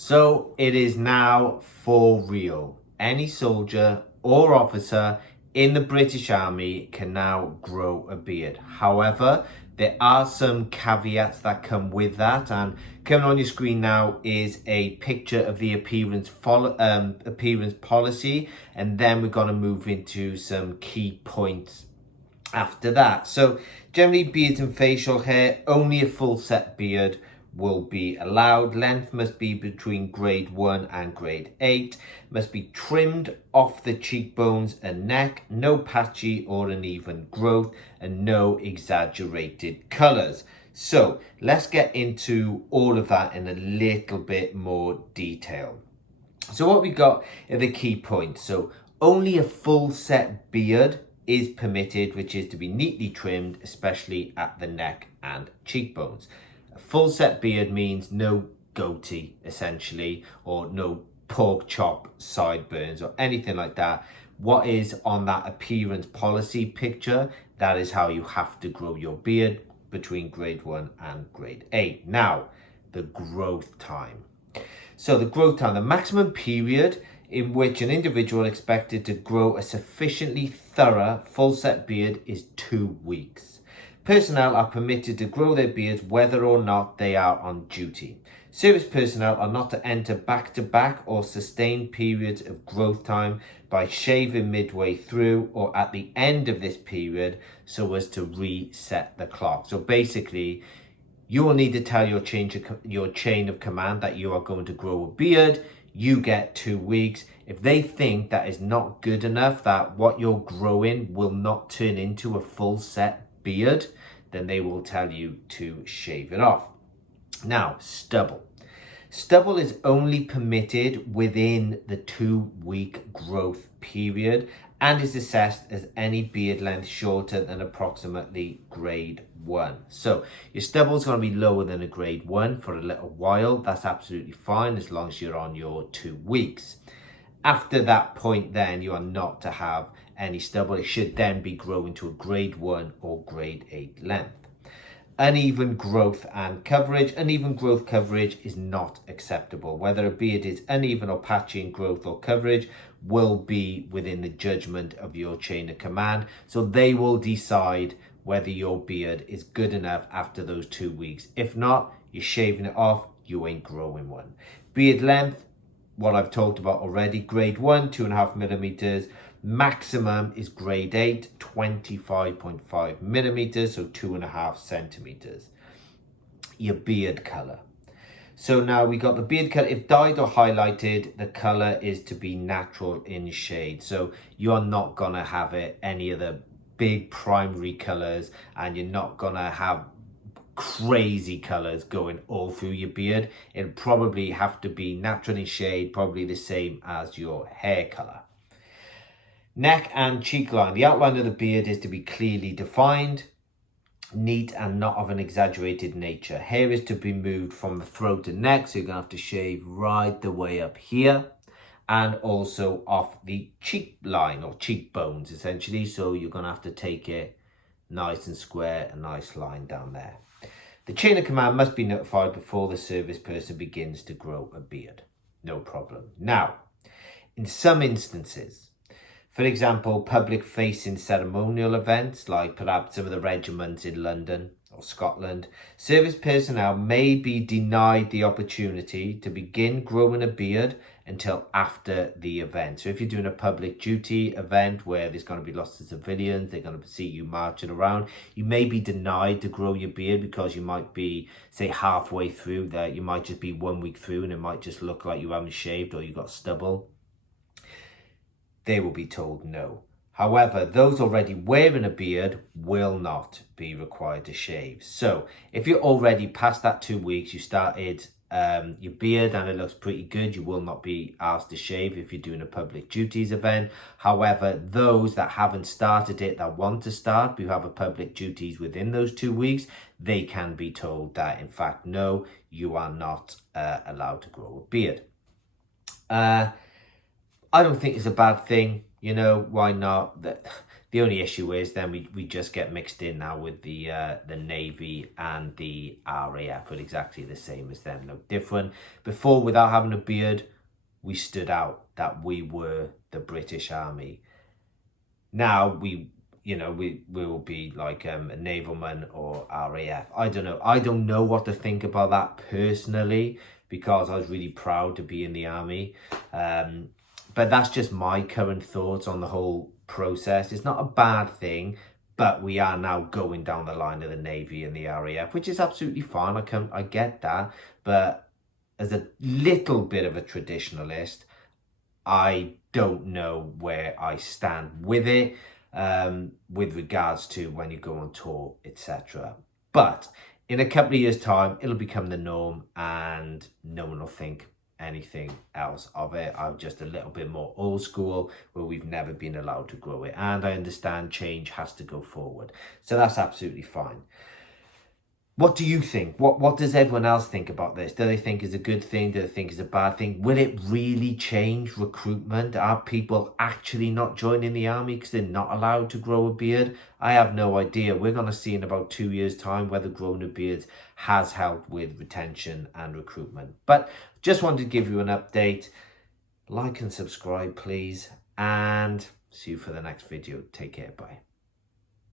So it is now for real. Any soldier or officer in the British Army can now grow a beard. However, there are some caveats that come with that, and coming on your screen now is a picture of the appearance policy, and then we're going to move into some key points after that. So generally, beards and facial hair, only a full set beard will be allowed. Length must be between grade 1 and grade 8. Must be trimmed off the cheekbones and neck. No patchy or uneven growth, and no exaggerated colours. So let's get into all of that in a little bit more detail. So what we got are the key points. So only a full set beard is permitted, which is to be neatly trimmed, especially at the neck and cheekbones. A full set beard means no goatee, essentially, or no pork chop sideburns or anything like that. What is on that appearance policy picture, that is how you have to grow your beard between grade 1 and grade 8. Now, the growth time. So the growth time, the maximum period in which an individual expected to grow a sufficiently thorough full set beard is 2 weeks. Personnel are permitted to grow their beards whether or not they are on duty. Service personnel are not to enter back-to-back or sustained periods of growth time by shaving midway through or at the end of this period so as to reset the clock. So basically, you will need to tell your chain of command that you are going to grow a beard. You get 2 weeks. If they think that is not good enough, that what you're growing will not turn into a full set beard, then they will tell you to shave it off. Now, stubble. Stubble is only permitted within the 2-week growth period and is assessed as any beard length shorter than approximately grade 1. So your stubble is going to be lower than a grade 1 for a little while. That's absolutely fine as long as you're on your 2 weeks. After that point, then you are not to have any stubble. It should then be growing to a grade 1 or grade 8 length. Uneven growth and coverage. Uneven growth coverage is not acceptable. Whether a beard is uneven or patchy in growth or coverage will be within the judgment of your chain of command. So they will decide whether your beard is good enough after those 2 weeks. If not, you're shaving it off, you ain't growing one. Beard length, what I've talked about already, grade 1, 2.5 millimeters. Maximum is grade 8, 25.5 millimeters, so 2.5 centimeters. Your beard color. So now we got the beard color. If dyed or highlighted, the color is to be natural in shade. So you're not gonna have any of the big primary colors, and you're not gonna have crazy colors going all through your beard. It'll probably have to be natural in shade, probably the same as your hair color. Neck and cheek line. The outline of the beard is to be clearly defined, neat, and not of an exaggerated nature. Hair is to be moved from the throat and neck, so you're going to have to shave right the way up here, and also off the cheek line or cheekbones, essentially. So you're going to have to take it nice and square, a nice line down there. The chain of command must be notified before the service person begins to grow a beard. No problem. Now, in some instances, for example, public-facing ceremonial events, like perhaps some of the regiments in London or Scotland, service personnel may be denied the opportunity to begin growing a beard until after the event. So if you're doing a public duty event where there's going to be lots of civilians, they're going to see you marching around, you may be denied to grow your beard because you might be, say, halfway through that. You might just be 1 week through and it might just look like you haven't shaved or you got stubble. They will be told no. However, those already wearing a beard will not be required to shave. So if you're already past that 2 weeks, you started your beard and it looks pretty good, you will not be asked to shave if you're doing a public duties event. However, those that haven't started it, that want to start, who have a public duties within those 2 weeks, they can be told that, in fact, no, you are not allowed to grow a beard. I don't think it's a bad thing. You know, why not? The only issue is then we just get mixed in now with the Navy and the RAF, but exactly the same as them, no different. Before, without having a beard, we stood out that we were the British Army. Now we will be like a navalman or RAF. I don't know what to think about that personally, because I was really proud to be in the army. But that's just my current thoughts on the whole process. It's not a bad thing, but we are now going down the line of the Navy and the RAF, which is absolutely fine. I get that, but as a little bit of a traditionalist, I don't know where I stand with it, with regards to when you go on tour, etc. But in a couple of years' time, it'll become the norm and no one will think anything else of it. I'm just a little bit more old school, where we've never been allowed to grow it. And I understand change has to go forward. So that's absolutely fine. What do you think? What does everyone else think about this? Do they think it's a good thing? Do they think it's a bad thing? Will it really change recruitment? Are people actually not joining the army because they're not allowed to grow a beard? I have no idea. We're going to see in about 2 years' time whether growing a beard has helped with retention and recruitment. But just wanted to give you an update. Like and subscribe, please. And see you for the next video. Take care. Bye.